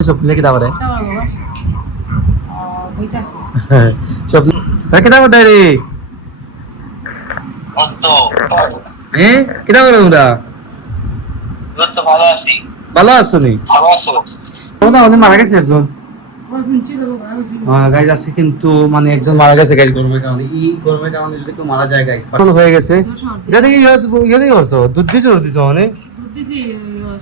স্বপ্নে. স্বপ্ন তোমরা? ভালো আছি। ভালো আছো নি? ভালো আছো। তোমরা অনেক মারা গেছে একজন. গাইজ আছে কিন্তু মানে একজন মারা গেছে গাইজ গরমের কারণে। এই গরমের কারণে যদি কেউ মারা যায় গাইজ হয়ে গেছে। এটা দেখি ইয়ে দুধ দিছো দিছ মানে?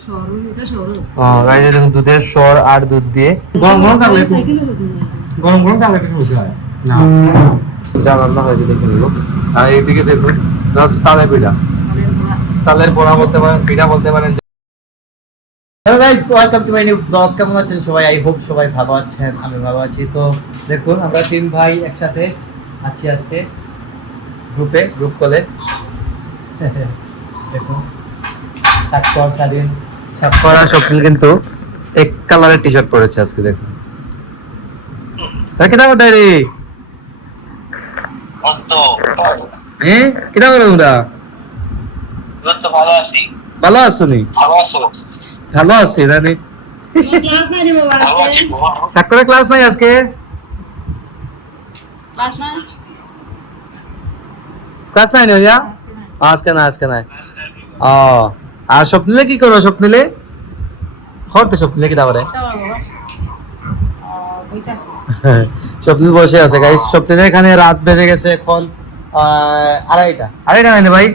দেখুন দুধের স্বর আর দুধ দিয়ে। গরম গরম থাকলে. গরম গরম থাকলে একটু মজা হয় না। যা রান্না হয়েছে দেখে আর এইদিকে দেখুন হচ্ছে তালের পিঠা। তালের পোড়া বলতে পারেন পিঠা বলতে পারেন hello guys welcome to my new blog কেমন আছেন সবাই? আই হোপ সবাই ভালো আছেন আমি ভালো আছি। তো দেখুন আমরা তিন ভাই একসাথে আছি আজকে গ্রুপে গ্রুপ কলে দেখুন স্বাধীন। আর স্বপ্নিল কিন্তু এক কালারের টি শার্ট পরেছে আজকে দেখুন কিতা করতে রে তো এ কিতা তোমরা? ভালো আছি। ভালো আছো নি? ভালো আছো। ভালো আছি জানি ক্লাস নাই আজকে। ক্লাস নাই না আজকে না আজকে নাই ও আর স্বপ্নিলে কি করো স্বপ্নিলে করতে স্বপ্নিলে কি bocah স্বপ্নিল বসে আছে। গাইস স্বপ্নিলে এখানে রাত বেজে গেছে এখন আহ, আড়াইটা। আড়াইটা নাই ভাই?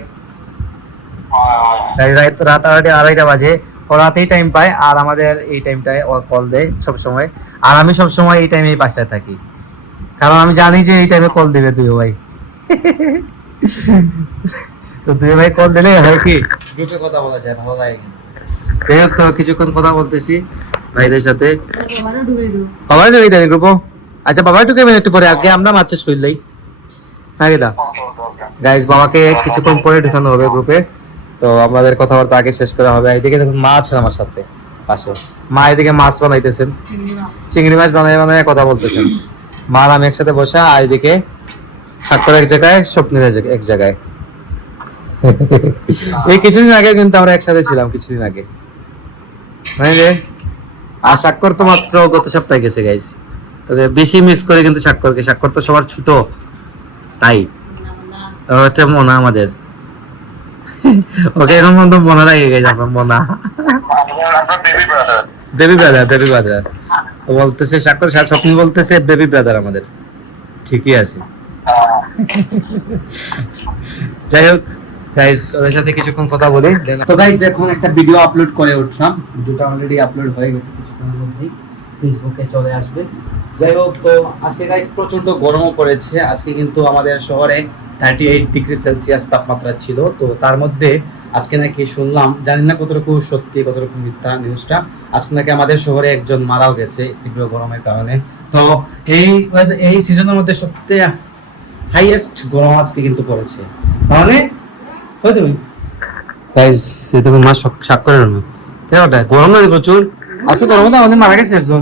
রাত রাত আড়াইটা আড়াইটা বাজে। ও রাতেই টাইম পায় আর আমাদের এই টাইমটায় ও কল দেয় সব সময় আর আমি সব সময় এই টাইমে বাসায় থাকি। কারণ আমি জানি যে এই টাইমে কল দিবে তুই ভাই। তো দুই ভাই কল দিলে হয় কি? গ্রুপে কথা বলা যায় ভালো লাগে কিন্তু। যাই হোক তো কিছুক্ষণ কথা বলতেছি ভাইদের সাথে? বাবাই ঢুকে দেন গ্রুপ আচ্ছা বাবাই ঢুকে একটু পরে আগে আমরা মাছ শুইলেই আগে দা? গাইজ বাবাকে কিছুক্ষণ পরে ঢুকানো হবে গ্রুপে। তো আমাদের কথাবার্তা আগে শেষ করা হবে। এইদিকে দেখুন মা আছেন আমার সাথে পাশে। মা এদিকে মাছ বানাইতেছেন। চিংড়ি মাছ। বানাই বানাই কথা বলতেছেন। মা আর আমি একসাথে বসে আর এদিকে সাক্ষর এক জায়গায় স্বপ্নের এক জায়গায়- এক জায়গায়। এই কিছুদিন আগে কিন্তু আমরা একসাথে ছিলাম, কিছুদিন আগে। আর স্বাক্ষর তো মাত্র গত সপ্তাহে গেছে গাইস তবে বেশি মিস করে কিন্তু স্বাক্ষরকে। স্বাক্ষর তো সবার ছোট, তাই। হচ্ছে মোনা আমাদের। ওকে, এখন পর্যন্ত মনে রাখে গেছে আপনার মোনা। বেবি ব্রাদার বেবি ব্রাদার বলতেছে, স্বাক্ষর স্বপ্ন বলতেছে বেবি ব্রাদার আমাদের। ঠিকই আছে। যাই হোক গাইস ওদের সাথে কিছুক্ষণ কথা বলি তো গাইস এখন একটা ভিডিও আপলোড করে উঠলাম। ভিডিওটা অলরেডি আপলোড হয়ে গেছে, কিছুক্ষণের মধ্যেই ফেসবুকে চলে আসবে। যাই হোক, তো আজকে গাইস প্রচণ্ড গরমও পড়েছে। আজকে কিন্তু আমাদের শহরে থার্টি এইট ডিগ্রি সেলসিয়াস তাপমাত্রা ছিল। তো তার মধ্যে আজকে নাকি শুনলাম, জানি না কতটুকু সত্যি, কতটুকু মিথ্যা নিউজটা আজকে নাকি আমাদের শহরে একজন মারাও গেছে তীব্র গরমের কারণে। তো এই এই সিজনের মধ্যে সবথেকে হাইয়েস্ট গরম আজকে কিন্তু পড়েছে। তাহলে ওই তুমি গাইস স্বাক্ষরের না। প্রচুর মারা গেছে একজন।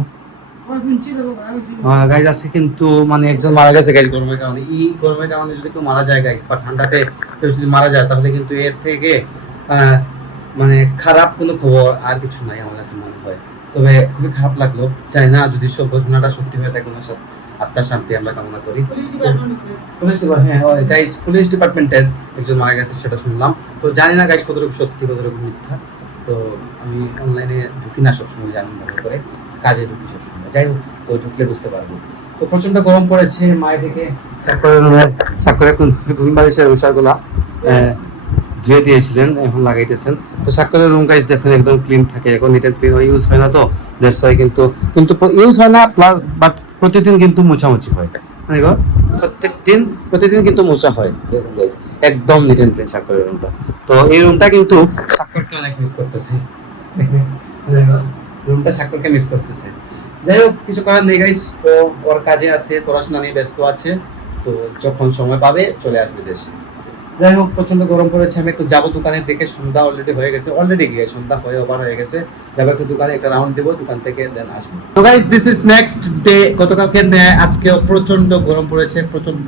কিন্তু মানে মারা গেছে গরমের কারণে। এই গরমের কারণে যদি কেউ মারা যায় বা ঠান্ডাতে যদি মারা যায়, তাহলে কিন্তু এর থেকে মানে খারাপ কোনো খবর আর কিছু নাই আমার কাছে মনে হয়। তবে খুবই খারাপ লাগল। জানি না যদি সব ঘটনাটা সত্যি হয়ে থাকে ওনার সাথে। আত্মার শান্তি আমরা কামনা করি. Police department. হ্যাঁ গাইস পুলিশ ডিপার্টমেন্টের একজন মারা গেছে সেটা শুনলাম। তো জানি না গাইস কতটুকু সত্যি কতটুকু মিথ্যা। তো আমি অনলাইনে ঢুকি না সবসময় জানি ভালো করে কাজে ঢুকি সবসময়। যাই হোক তো ঢুকলে বুঝতে পারব। তো প্রচণ্ড গরম পড়েছে মায়ের দিকে সাক্ষরের রুমের সাক্ষরের ঘুম উষাগুলা ধুয়ে দিয়েছিলেন এখন লাগাইতেছেন। তো সাক্ষরের রুম গাইস দেখুন একদম ক্লিন থাকে। এখন নিট ক্লিন ইউজ হয় না তো দ্যাটস ওয়াই কিন্তু কিন্তু ইউজ হয় না প্লাস বাট প্রতিদিন কিন্তু মোছামুছি হয়। মানে প্রত্যেক দিন প্রতিদিন কিন্তু মোছা হয়। একদম নিট এন্ড ক্লিন সাক্ষরের রুমটা। তো এই রুমটা কিন্তু সাক্ষরকে অনেক মিস করতেছে। রুমটা সাক্ষরকে মিস করতেছে। যাই হোক, কিছু করার নেই গাইস ও ওর কাজে আছে, পড়াশোনা নিয়ে ব্যস্ত আছে। তো যখন সময় পাবে চলে আসবে দেশে। যাই হোক প্রচণ্ড গরম পড়েছে। আমি একটু যাব দোকানের দিকে সন্ধ্যা অলরেডি হয়ে গেছে। অলরেডি গিয়ে সন্ধ্যা হয়ে ওভার হয়ে গেছে। যাব একটু দোকানে একটা রাউন্ড দেবো দোকান থেকে দেন আসব। তো guys this is next day গতকালকে ন্যায় আজকেও প্রচণ্ড গরম পড়েছে প্রচণ্ড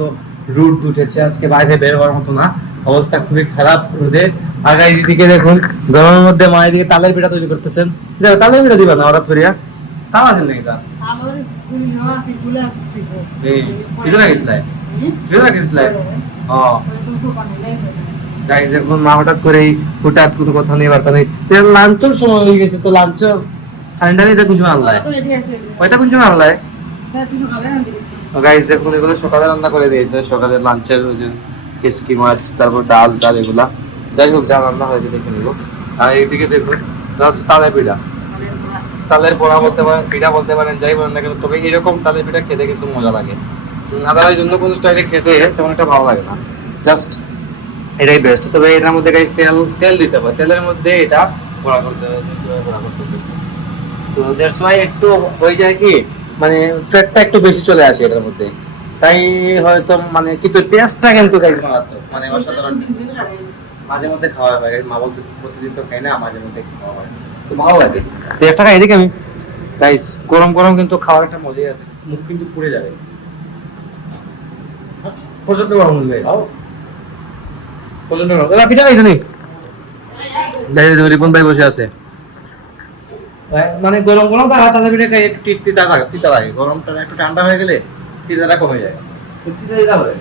রোদ উঠেছে। আজকে বাইরে বের হওয়ার মতো না। অবস্থা খুবই খারাপ রোদে। আর গাইস এদিকে দেখুন গরমের মধ্যে মায়ের দিকে তালের পিঠা তৈরি করতেছেন। দেখো তালের পিঠা দিবা না ওরা ধরিয়া তালা আছে নাকি তা আমার গুলিও আছে গুলো আছে পিছে এই গেছিলে ভিতরে গেছিলে ও গাইজ এখন মা হঠাৎ করেই হঠাৎ কোনো কথা নেই বার্তা নেই। লাঞ্চের সময় হয়ে গেছে তো লাঞ্চ ঠান্ডা ওইটা গাইজ দেখুন এগুলো সকালে রান্না করে দিয়েছে। সকালে লাঞ্চের ওই যে কেসকি মাছ তারপর ডাল ডাল এগুলা। যাই হোক যা রান্না হয়েছে দেখে নিব। আর এইদিকে দেখুন হচ্ছে তালের পিঠা। তালের পোড়া বলতে পারেন পিঠা বলতে পারেন যাই বলেন না কেন তবে এরকম তালের পিঠা খেতে কিন্তু মজা লাগে। আদারওয়াইজ অন্য কোনো স্টাইলে খেতে তেমন একটা ভালো লাগে না। জাস্ট এটাই বেস্ট তবে এটার মধ্যে গাইজ তেল তেল দিতে হবে। তেলের মধ্যে এটা ভরা করতে ভরা করতেছে তো দ্যাটস ওয়াই একটু হয়ে যায় কি মানে ফ্যাটটা একটু বেশি চলে আসে এটার মধ্যে। তাই হয়তো মানে কিন্তু টেস্টটা কিন্তু গাইজ মারাত্মক। মানে অসাধারণ। মাঝে মধ্যে খাওয়া হয়। guys, মা বলতেছে প্রতিদিন তো খাই না মাঝে মধ্যে খাওয়া হয়। তো ভালো লাগে। তো একটা এদিকে আমি। গাইস গরম গরম কিন্তু খাওয়ার একটা মজাই আছে। মুখ কিন্তু পুড়ে যাবে। প্রচণ্ড গরম হয়ে যায় প্রচণ্ড গরম দাদা পিঠা খাইছো নি? যাই যাই, রিপন ভাই বসে আছে। মানে গরম গরম তারা তাদের পিঠে খাই একটু তিতা লাগে তিতা লাগে গরমটা একটু ঠান্ডা হয়ে গেলে তিতাটা কমে যায়। তিতা দিতে হবে।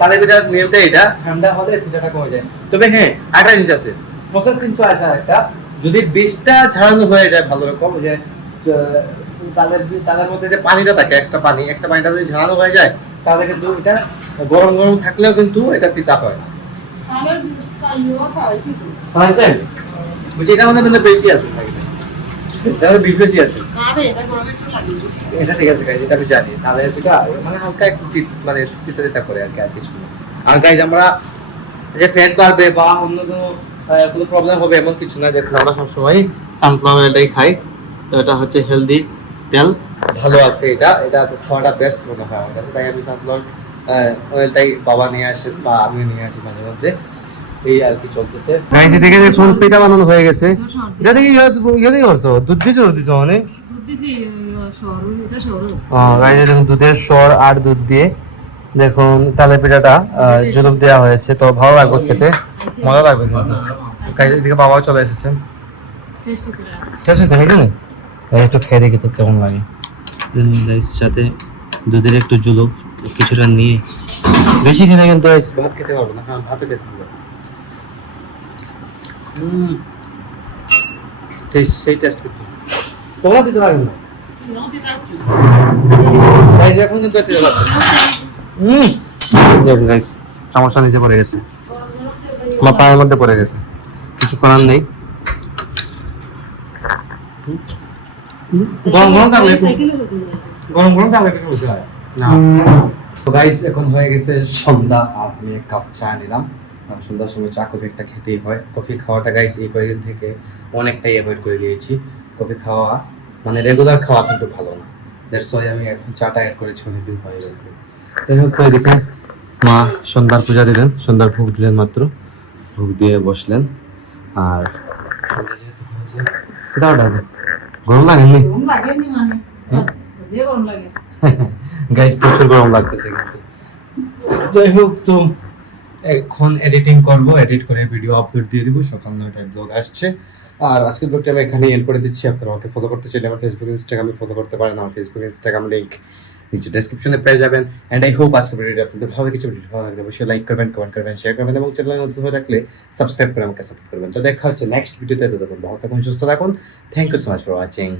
তালে পিঠার নিয়মটা এটা ঠান্ডা হলে পিঠাটা কমে যায়। তবে হ্যাঁ আরেকটা জিনিস আছে। প্রসেস কিন্তু আছে একটা যদি বীজটা ছাড়ানো হয়ে যায় ভালো রকম যে যে তালের মধ্যে যে পানিটা থাকে এক্সট্রা পানি এক্সট্রা পানিটা যদি ঝাড়ানো হয়ে যায় তাহলে কিন্তু এটা গরম গরম থাকলেও কিন্তু এটা তিতা হয়। বুঝি এটা মানে বেশি আছে এটা মানে বেশি আছে। এটা ঠিক আছে গাইজ এটা আমি জানি। তাহলে যেটা মানে হালকা একটু মানে তিতা তিতা করে আর কি আর কিছু। আর গাইজ আমরা যে ফ্যাট বাড়বে বা অন্য কোনো কোনো প্রবলেম হবে এমন কিছু না দেখুন আমরা সবসময় সানফ্লাওয়ার অয়েলটাই খাই। তো এটা হচ্ছে হেলদি তেল। ভালো আছে এটা এটা খাওয়াটা বেস্ট মনে হয় আমার কাছে। তাই আমি সানফ্লাওয়ার অয়েলটাই বাবা নিয়ে আসেন বা আমি নিয়ে আসি মাঝে মধ্যে। এই আর কি চলতেছে। এদিকে পিঠা বানানো হয়ে গেছে। এটা দেখি ইয়ে দিয়ে করছ? দুধ দিছো দিছো মানে দেখুন দুধের স্বর আর দুধ দিয়ে দেখুন তালের পিঠাটা আহ, দেওয়া হয়েছে। তো ভালো লাগবে খেতে। মজা লাগবে কিন্তু। এদিকে বাবাও চলে এসেছেন ঠিক আছে তুমি জানি একটু খেয়ে দেখি তো কেমন লাগে। সাথে দুধের একটু জুলুপ কিছুটা নিয়ে। বেশি খেলে কিন্তু ভাত খেতে পারব না হ্যাঁ ভাতও খেতে পারব। সেই টেস্ট করতে তোমরা দিতে পারবে না? এখন কিন্তু হুম দেখুন গাইজ সমস্যা নিচে পড়ে গেছে। আমার পায়ের মধ্যে পড়ে গেছে। কিছু করার নেই। গরম গরম থাকলে গরম গরম থাকলে একটু বসে হয়। না। তো গাইস এখন হয়ে গেছে সন্ধ্যা। আর আমি এক কাপ চা নিলাম। সন্ধ্যার সময় চা কফি একটা খেতেই হয়। কফি খাওয়াটা গাইস এই কয়েকদিন থেকে অনেকটাই অ্যাভয়েড করে দিয়েছি। কফি খাওয়া মানে রেগুলার খাওয়া কিন্তু ভালো না। দ্যাটস ওয়াই আমি এখন চাটা অ্যাড করেছি অনেকদিন হয়ে গেছে। যাই হোক তো এদিকে মা সন্ধ্যার পূজা দিলেন। সন্ধ্যার ভোগ দিলেন মাত্র। ভোগ দিয়ে বসলেন। আর দাও ডাকে গরম লাগেনি? গাইজ প্রচুর গরম লাগতেছে কিন্তু। যাই হোক তো এখন এডিটিং করব এডিট করে ভিডিও আপলোড দিয়ে দিব সকাল নয়টায় ব্লগ আসছে। আর আজকের ব্লগটা আমি এখানে এন্ড করে দিচ্ছি। আপনারা আমাকে ফলো করতে চাইলে আমার ফেসবুক ইনস্টাগ্রামে ফলো করতে পারেন। আমার ফেসবুক ইনস্টাগ্রাম লিঙ্ক নিচে ডেসক্রিপশনে পেয়ে যাবেন। অ্যান্ড আই হোপ আজকে ভিডিওটি আপনাদের ভালো কিছু ভিডিও ভালো লাগবে অবশ্যই লাইক করবেন কমেন্ট করবেন শেয়ার করবেন এবং চ্যানেলে নতুন হয়ে থাকলে সাবস্ক্রাইব করে আমাকে সাপোর্ট করবেন। তো দেখা হচ্ছে নেক্সট ভিডিওতে ততক্ষণ ভালো থাকুন, সুস্থ থাকুন। Thank you so much for watching